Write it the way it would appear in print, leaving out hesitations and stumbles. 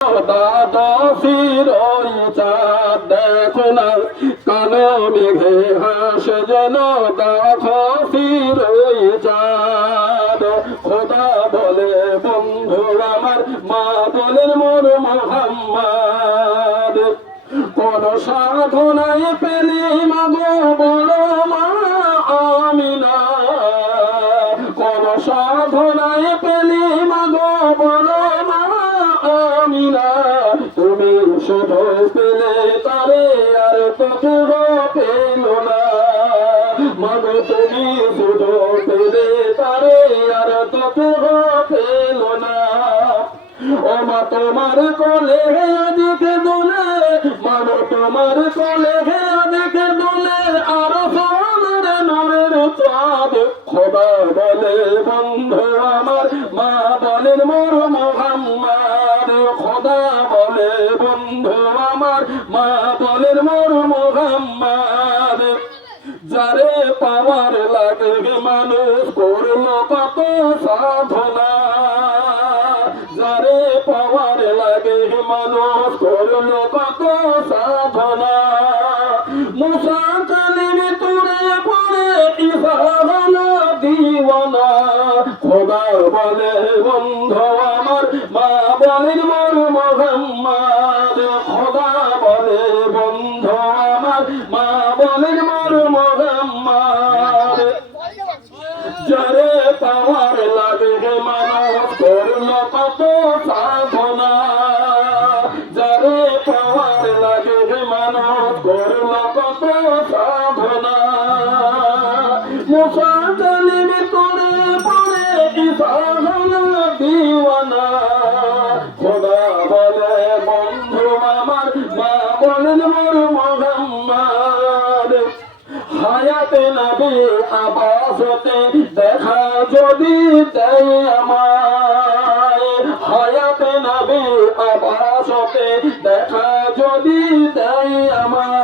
দাদা ফিরোই চাঁদ দেখো না কালো মেঘে হাসে যেন দেখো ফিরোই চাঁদ খোদা বলে বন্ধু আমার মা বলেন মোর মোহাম্মদ কোন সাধনায় পেলি মাগো বলো মা আমিনা কোন সাধনায় পেলি মাগো বলো মা আমিনা তুমি শুধু পেলে তারে আর তো কেহ পেল না মাগো তুমি শুধু পেলে তারে আর তো কেহ পেল না ও মা তোমার কোলে দিকে দোলে মানো তোমার কোলে দিকে দোলে আর সোনার নূরের চাঁদ খোদা বলে বন্ধু আমার মা বলেন মোর মোহাম্মদ খোদা বলে বন্ধু আমার মা বলেন মোর মোহাম্মদ যারে পাওয়ার লাগে মানুষ করলো কত সাধনা যারে পাওয়ার লাগে মানুষ করলো কত সাধনা মুসা কালিমে তোরে পড়ে ঈসা হলো দিওয়ানা খোদা বলে বন্ধু আমার মা বলেন মোর মোহাম্মদ খোদা বলে বন্ধু আমার মা বলেন মোর মোহাম্মদ যারে পাওয়ার লাগে মানুষ করলো কত সাধনা যারে পাওয়ার লাগে মানুষ করলো কত সাধনা মুসা কালিমে তোরে পড়ে ঈসা হলো দিওয়ানা খোদা বলে বন্ধু আমার মা বলেন মোর মোহাম্মদ হায়াতে নবী আবাসতে দেখা যদি দেয় আমায় হায়াতে নবী আবাসতে দেখা যদি দেয় আমায়